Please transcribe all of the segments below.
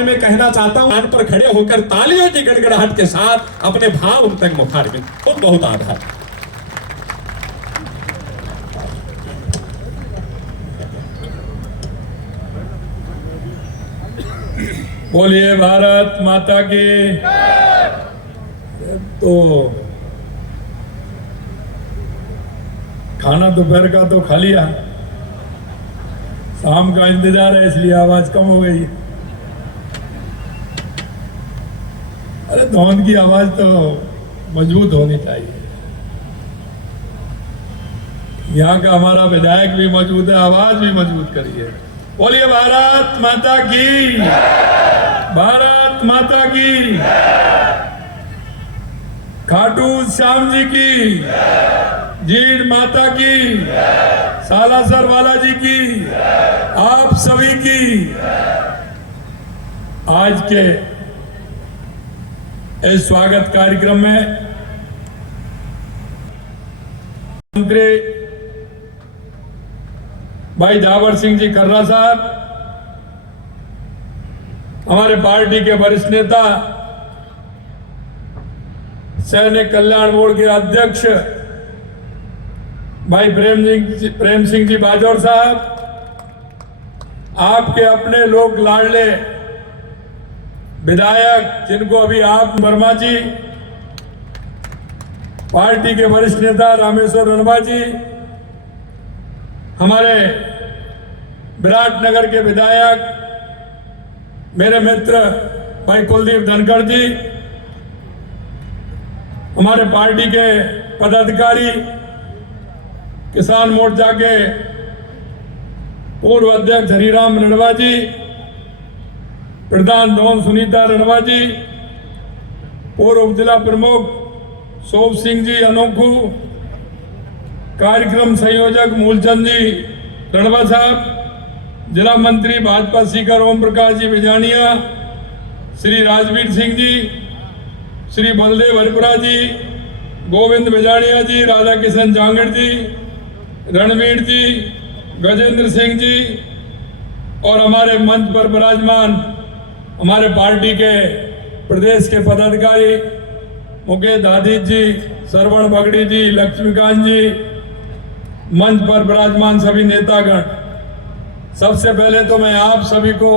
में कहना चाहता हूं, पर खड़े होकर तालियों की गड़गड़ाहट के साथ अपने भाव उन तक मुखारबिन। बहुत बहुत आभार। बोलिए भारत माता की। तो खाना दोपहर का तो खा लिया, शाम का इंतजार है इसलिए आवाज कम हो गई। अरे धौन की आवाज तो मजबूत होनी चाहिए। यहाँ का हमारा विधायक भी मजबूत है, आवाज भी मजबूत करिए। बोलिए भारत माता की, भारत माता की, खाटू श्याम जी की, जीण माता की, सालासर वाला जी की, आप सभी की आज के इस स्वागत कार्यक्रम में मंत्री भाई जावर सिंह जी खर्रा साहब, हमारे पार्टी के वरिष्ठ नेता सैनिक कल्याण बोर्ड के अध्यक्ष भाई प्रेम सिंह जी बाजौर साहब, आपके अपने लोक लाडले विधायक जिनको अभी आप वर्मा जी, पार्टी के वरिष्ठ नेता रामेश्वर रणवा जी, हमारे विराटनगर के विधायक मेरे मित्र भाई कुलदीप धनखड़ जी, हमारे पार्टी के पदाधिकारी, किसान मोर्चा के पूर्व अध्यक्ष हरिराम रणवा जी, प्रधान धौन सुनीता रणवा जी, पूर्व जिला प्रमुख शोभ सिंह जी अनोखू, कार्यक्रम संयोजक मूलचंद जी रणवा साहब, जिला मंत्री भाजपा स्पीकर ओम प्रकाश जी बिजानिया, श्री राजवीर सिंह जी, श्री बलदेव हरिपुरा जी, गोविंद बिजानिया जी, राधा किशन जांगड़ जी, रणवीर जी, गजेंद्र सिंह जी और हमारे मंच पर विराजमान हमारे पार्टी के प्रदेश के पदाधिकारी मुकेश दादीज जी, श्रवण बगड़ी जी, लक्ष्मीकांत जी, मंच पर विराजमान सभी नेतागण, सबसे पहले तो मैं आप सभी को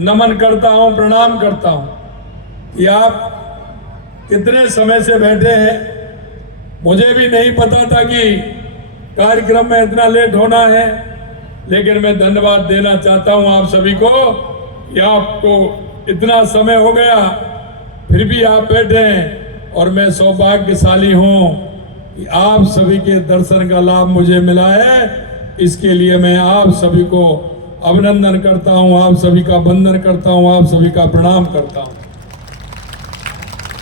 नमन करता हूं, प्रणाम करता हूं कि आप कितने समय से बैठे हैं। मुझे भी नहीं पता था कि कार्यक्रम में इतना लेट होना है, लेकिन मैं धन्यवाद देना चाहता हूं आप सभी को कि आपको इतना समय हो गया फिर भी आप बैठे हैं, और मैं सौभाग्यशाली हूं कि आप सभी के दर्शन का लाभ मुझे मिला है। इसके लिए मैं आप सभी को अभिनंदन करता हूं, आप सभी का वंदन करता हूं, आप सभी का प्रणाम करता हूं।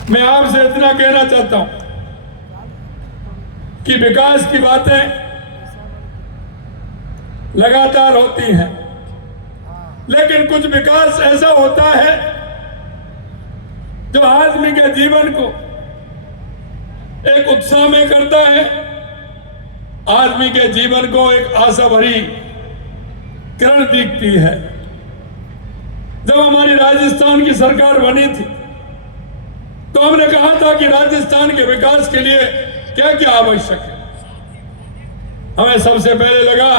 मैं आपसे इतना कहना चाहता हूं कि विकास की बातें लगातार होती हैं, लेकिन कुछ विकास ऐसा होता है जो आदमी के जीवन को एक उत्साह में करता है, आदमी के जीवन को एक आशा भरी किरण दिखती है। जब हमारी राजस्थान की सरकार बनी थी तो हमने कहा था कि राजस्थान के विकास के लिए क्या क्या आवश्यक है। हमें सबसे पहले लगा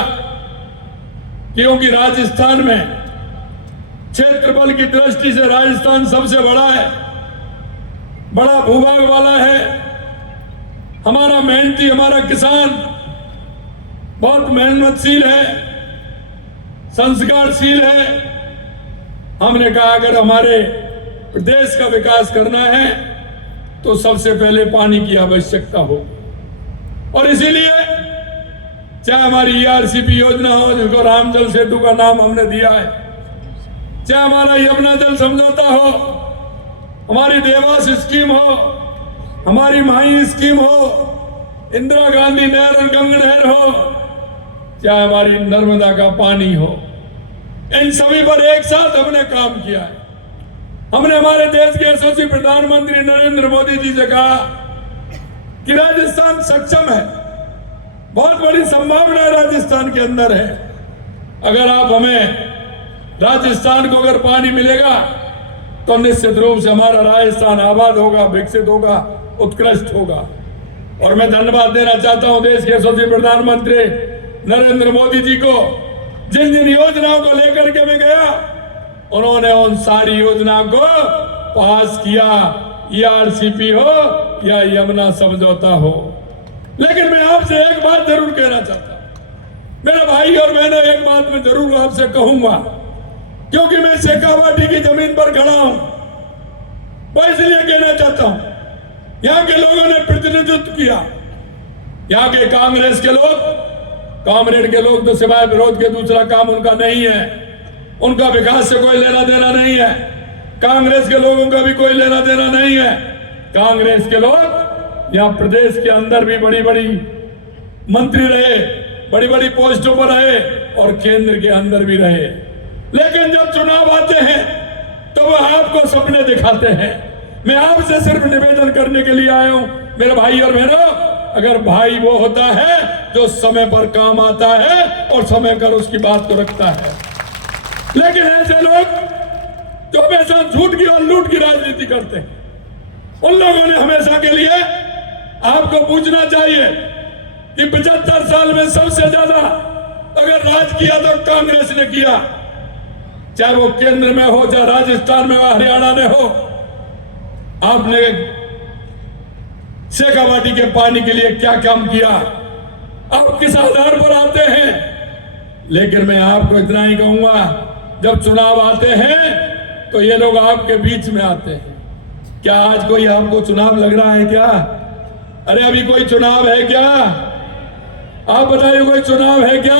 क्योंकि राजस्थान में क्षेत्रफल की दृष्टि से राजस्थान सबसे बड़ा है, बड़ा भूभाग वाला है, हमारा मेहनती, हमारा किसान बहुत मेहनतशील है, संस्कारशील है। हमने कहा अगर हमारे प्रदेश का विकास करना है तो सबसे पहले पानी की आवश्यकता हो, और इसीलिए चाहे हमारी ERCP योजना हो जिसको राम जल सेतु का नाम हमने दिया है, चाहे हमारा यमुना जल समझौता हो, हमारी देवास स्कीम हो, हमारी माही स्कीम हो, इंदिरा गांधी नहर और गंगा नहर हो, चाहे हमारी नर्मदा का पानी हो, इन सभी पर एक साथ हमने काम किया है। हमने हमारे देश के यशस्वी प्रधानमंत्री नरेंद्र मोदी जी से कहा कि राजस्थान सक्षम है, बहुत बड़ी संभावना राजस्थान के अंदर है। अगर आप हमें राजस्थान को अगर पानी मिलेगा तो निश्चित रूप से हमारा राजस्थान आबाद होगा, विकसित होगा, उत्कृष्ट होगा। और मैं धन्यवाद देना चाहता हूं देश के यशस्वी प्रधानमंत्री नरेंद्र मोदी जी को, जिन जिन योजनाओं को लेकर के मैं गया उन्होंने उन सारी योजनाओं को पास किया, ERCP हो या यमुना समझौता हो। लेकिन मैं आपसे एक बात जरूर कहना चाहता हूं, मेरे भाई और बहनों, एक बात मैं जरूर आपसे कहूंगा, क्योंकि मैं शेखावाटी की जमीन पर खड़ा हूं, वो इसलिए कहना चाहता हूं, यहां के लोगों ने प्रतिनिधित्व किया, यहां के कांग्रेस के लोग, कॉमरेड के लोग तो सिवाय विरोध के दूसरा काम उनका नहीं है, उनका विकास से कोई लेना देना नहीं है। कांग्रेस के लोगों का भी कोई लेना देना नहीं है। कांग्रेस के लोग यहाँ प्रदेश के अंदर भी बड़ी बड़ी मंत्री रहे, बड़ी बड़ी पोस्टों पर रहे और केंद्र के अंदर भी रहे, लेकिन जब चुनाव आते हैं तो वो आपको सपने दिखाते हैं। मैं आपसे सिर्फ निवेदन करने के लिए आया हूं मेरे भाई और बहनों, अगर भाई वो होता है जो समय पर काम आता है और समय कर उसकी बात को रखता है। लेकिन ऐसे लोग जो हमेशा झूठ की और लूट की राजनीति करते हैं, उन लोगों ने हमेशा के लिए आपको पूछना चाहिए कि 75 साल में सबसे ज्यादा अगर राज किया तो कांग्रेस ने किया, चाहे वो केंद्र में हो, चाहे राजस्थान में हो, हरियाणा में हो। आपने शेखावाटी के पानी के लिए क्या काम किया, आप किस आधार पर आते हैं? लेकिन मैं आपको इतना ही कहूंगा, जब चुनाव आते हैं तो ये लोग आपके बीच में आते हैं। क्या आज कोई आपको चुनाव लग रहा है क्या? अरे अभी कोई चुनाव है क्या? आप बताइए, कोई चुनाव है क्या?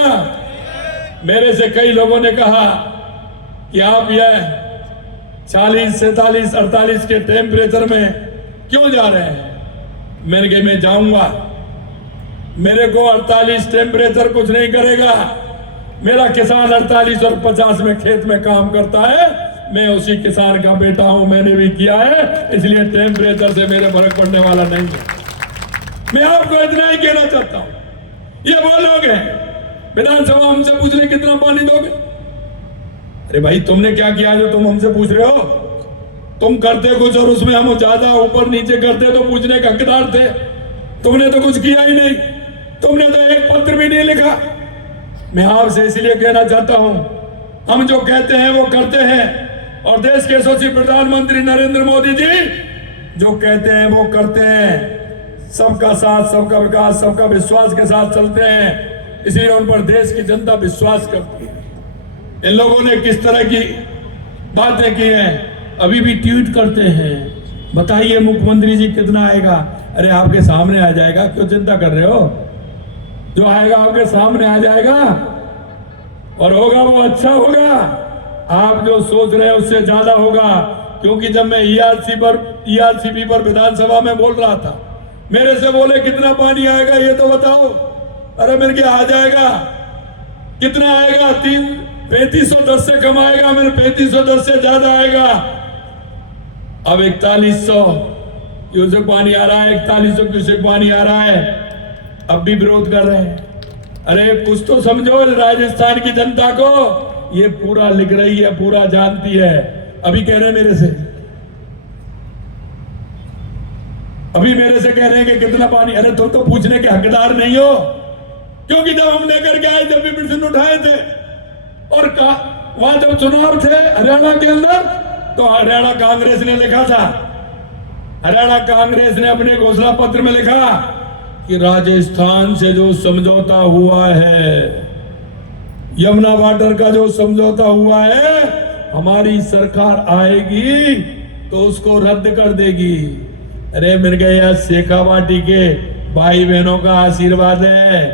मेरे से कई लोगों ने कहा कि आप यह 40, 47, 48 के टेम्परेचर में क्यों जा रहे हैं? मैंने कहा मैं जाऊंगा, मेरे को 48 टेम्परेचर कुछ नहीं करेगा। मेरा किसान 48 और 50 में खेत में काम करता है, मैं उसी किसान का बेटा हूं, मैंने भी किया है, इसलिए टेम्परेचर से मेरे फर्क पड़ने वाला नहीं है। मैं आपको इतना ही कहना चाहता हूं। ये वो लोग हैं विधानसभा हमसे पूछ रहे कितना पानी दोगे। अरे भाई, तुमने क्या किया जो तुम हमसे पूछ रहे हो? तुम करते कुछ और उसमें हम ज्यादा ऊपर नीचे करते तो पूछने के हकदार थे। तुमने तो कुछ किया ही नहीं, तुमने तो एक पत्र भी नहीं लिखा। मैं आपसे इसलिए कहना चाहता हूं, हम जो कहते हैं वो करते हैं, और देश के यशस्वी प्रधानमंत्री नरेंद्र मोदी जी जो कहते हैं वो करते हैं। सबका साथ, सबका विकास, सबका विश्वास के साथ चलते हैं, इसलिए उन पर देश की जनता विश्वास करती है। इन लोगों ने किस तरह की बातें की हैं, अभी भी ट्वीट करते हैं, बताइए मुख्यमंत्री जी कितना आएगा? अरे आपके सामने आ जाएगा, क्यों चिंता कर रहे हो? जो आएगा आपके सामने आ जाएगा और होगा वो अच्छा होगा। आप जो सोच रहे हैं उससे ज्यादा होगा, क्योंकि जब मैं ERCP पर विधानसभा में बोल रहा था, मेरे से बोले कितना पानी आएगा ये तो बताओ। अरे मेरे क्या आ जाएगा, कितना आएगा? 3510 से कम आएगा, मेरे 3510 से ज्यादा आएगा। अब 4100 क्यूसेक पानी आ रहा है, 4100 क्यूसेक पानी आ रहा है, अब भी विरोध कर रहे हैं। अरे कुछ तो समझो राजस्थान की जनता को, ये पूरा लिख रही है, पूरा जानती है। अभी कह रहे हैं मेरे से, अभी मेरे से कह रहे हैं कि कितना पानी। अरे तुम तो पूछने के हकदार नहीं हो, क्योंकि जब हम लेकर के आए जब भी प्रश्न उठाए थे, और वहां जब चुनाव थे हरियाणा के अंदर, तो हरियाणा कांग्रेस ने लिखा था, हरियाणा कांग्रेस ने अपने घोषणा पत्र में लिखा कि राजस्थान से जो समझौता हुआ है, यमुना वाटर का जो समझौता हुआ है, हमारी सरकार आएगी तो उसको रद्द कर देगी। अरे मेरे गया शेखावाटी के भाई बहनों का आशीर्वाद है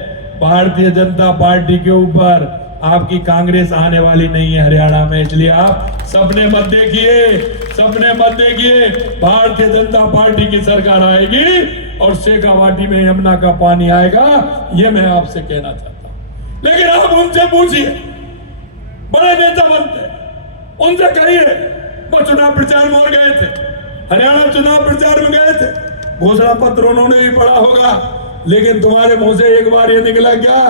भारतीय जनता पार्टी के ऊपर। आपकी कांग्रेस आने वाली नहीं है हरियाणा में, इसलिए आप सपने मत देखिए, सपने मत देखिए। भारतीय जनता पार्टी की सरकार आएगी और शेखावाटी में यमुना का पानी आएगा, ये मैं आपसे कहना चाहता हूं। लेकिन आप उनसे पूछिए, बड़े नेता बनते, उनसे कहिए, वो चुनाव प्रचार में और गए थे, हरियाणा चुनाव प्रचार में गए थे, घोषणा पत्र उन्होंने भी पढ़ा होगा, लेकिन तुम्हारे मुंह से एक बार ये निकला क्या?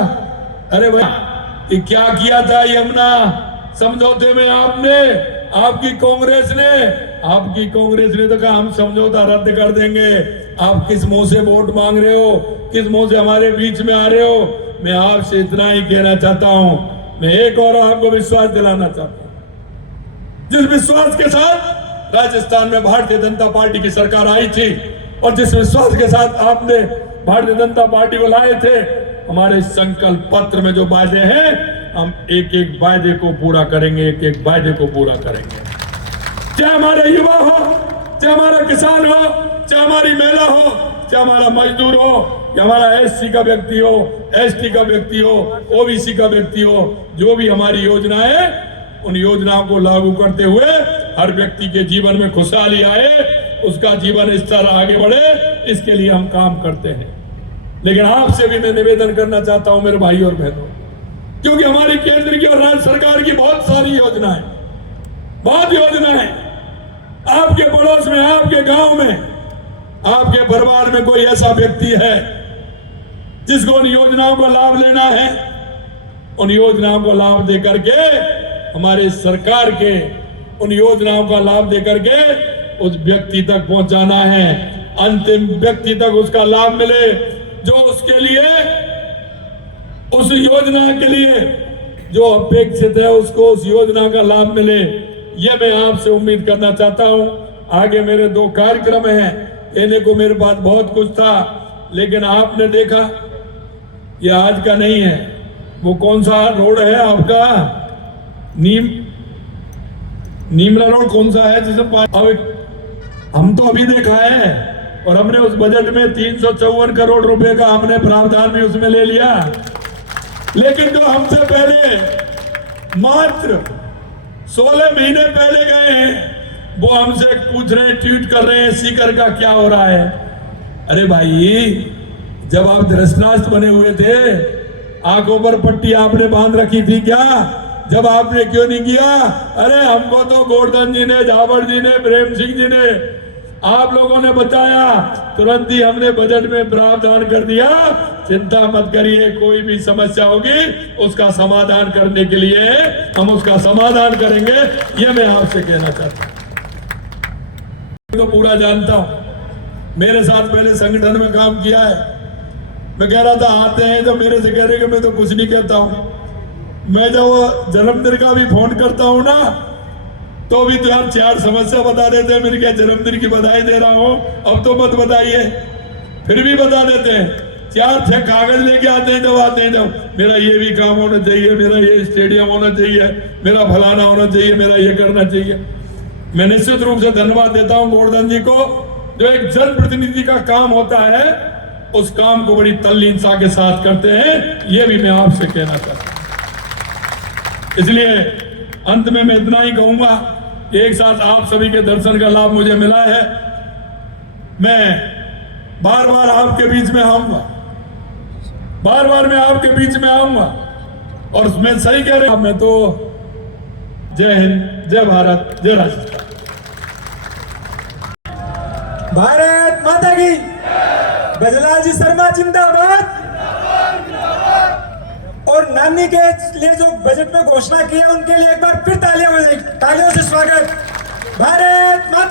अरे भाई, ये क्या किया था यमुना समझौते में आपकी कांग्रेस ने तो कहा हम समझौता रद्द कर देंगे। आप किस मुंह से वोट मांग रहे हो, किस मुंह से हमारे बीच में आ रहे हो। मैं आपसे इतना ही कहना चाहता हूं, मैं एक और आपको विश्वास दिलाना चाहता हूं। जिस विश्वास के साथ राजस्थान में भारतीय जनता पार्टी की सरकार आई थी और जिस विश्वास के साथ आपने भारतीय जनता पार्टी को लाए थे, हमारे संकल्प पत्र में जो वायदे हैं, हम एक एक वायदे को पूरा करेंगे, एक एक वायदे को पूरा करेंगे। चाहे हमारे युवा हो, चाहे हमारा किसान हो, चाहे हमारी महिला हो, चाहे हमारा मजदूर हो, या हमारा एससी का व्यक्ति हो, एसटी का व्यक्ति हो, ओबीसी का व्यक्ति हो, जो भी हमारी योजना है, उन योजनाओं को लागू करते हुए हर व्यक्ति के जीवन में खुशहाली आए, उसका जीवन स्तर आगे बढ़े, इसके लिए हम काम करते हैं। लेकिन आपसे भी मैं निवेदन करना चाहता हूं मेरे भाई और बहनों, क्योंकि हमारी केंद्र की और राज्य सरकार की बहुत सारी योजनाएं, बहुत योजनाएं, आपके पड़ोस में, आपके गांव में, आपके परिवार में कोई ऐसा व्यक्ति है जिसको उन योजनाओं का लाभ लेना है, उन योजनाओं को लाभ देकर के हमारे सरकार के उन योजनाओं का लाभ देकर के उस व्यक्ति तक पहुंचाना है, अंतिम व्यक्ति तक उसका लाभ मिले, जो उसके लिए, उस योजना के लिए जो अपेक्षित है, उसको उस योजना का लाभ मिले। ये मैं आपसे उम्मीद करना चाहता हूं। आगे मेरे 2 कार्यक्रम हैं, कहने को मेरे पास बहुत कुछ था, लेकिन आपने देखा ये आज का नहीं है। वो कौन सा रोड है आपका, नीमरा रोड कौन सा है जिसमें अब हम तो अभी देखा है, और हमने उस बजट में 354 करोड़ रुपए का हमने प्रावधान भी उसमें ले लिया। लेकिन जो हमसे पहले मात्र 16 महीने पहले गए हैं, वो हमसे पूछ रहे हैं, ट्वीट कर रहे हैं, सीकर का क्या हो रहा है। अरे भाई, जब आप धृतराष्ट्र बने हुए थे, आंखों पर पट्टी आपने बांध रखी थी क्या? जब आपने क्यों नहीं किया? अरे हमको तो गोवर्धन जी ने, जावड़ जी ने, प्रेम सिंह जी ने, आप लोगों ने बताया, तुरंत ही हमने बजट में प्रावधान कर दिया। चिंता मत करिए, कोई भी समस्या होगी उसका समाधान करने के लिए हम उसका समाधान करेंगे। यह मैं आपसे कहना चाहता हूं। तो पूरा जानता हूं, मेरे साथ पहले संगठन में काम किया है। मैं कह रहा था, आते हैं तो मेरे से कह रहे कि मैं तो कुछ नहीं कहता हूं। मैं जब जन्मदिन का भी फोन करता हूं ना, तो भी तो आप 4 समस्या बता देते हैं, मेरे क्या जन्मदिन की बधाई दे रहा हूं, अब तो मत बताइए, फिर भी बता देते हैं। 4-6 कागज लेके आते हैं जब आते हैं, जब मेरा ये भी काम होना चाहिए, मेरा ये स्टेडियम होना चाहिए, मेरा फलाना होना चाहिए, मेरा ये करना चाहिए। मैं निश्चित रूप से धन्यवाद देता हूं गोवर्धन जी को, जो एक जनप्रतिनिधि का काम होता है, उस काम को बड़ी तल्लीनता के साथ करते हैं। ये भी मैं आपसे कहना चाहता हूं। इसलिए अंत में मैं इतना ही कहूंगा, एक साथ आप सभी के दर्शन का लाभ मुझे मिला है। मैं बार बार आपके बीच में आऊंगा, बार बार मैं आपके बीच में आऊंगा, और मैं सही कह रहा हूं। मैं तो जय हिंद, जय भारत, जय राजस्थान। भारत माता की, ब्रजलाल जी शर्मा जिंदाबाद। और नानी के लिए जो बजट में घोषणा की है, उनके लिए एक बार फिर तालियों से स्वागत। भारत माता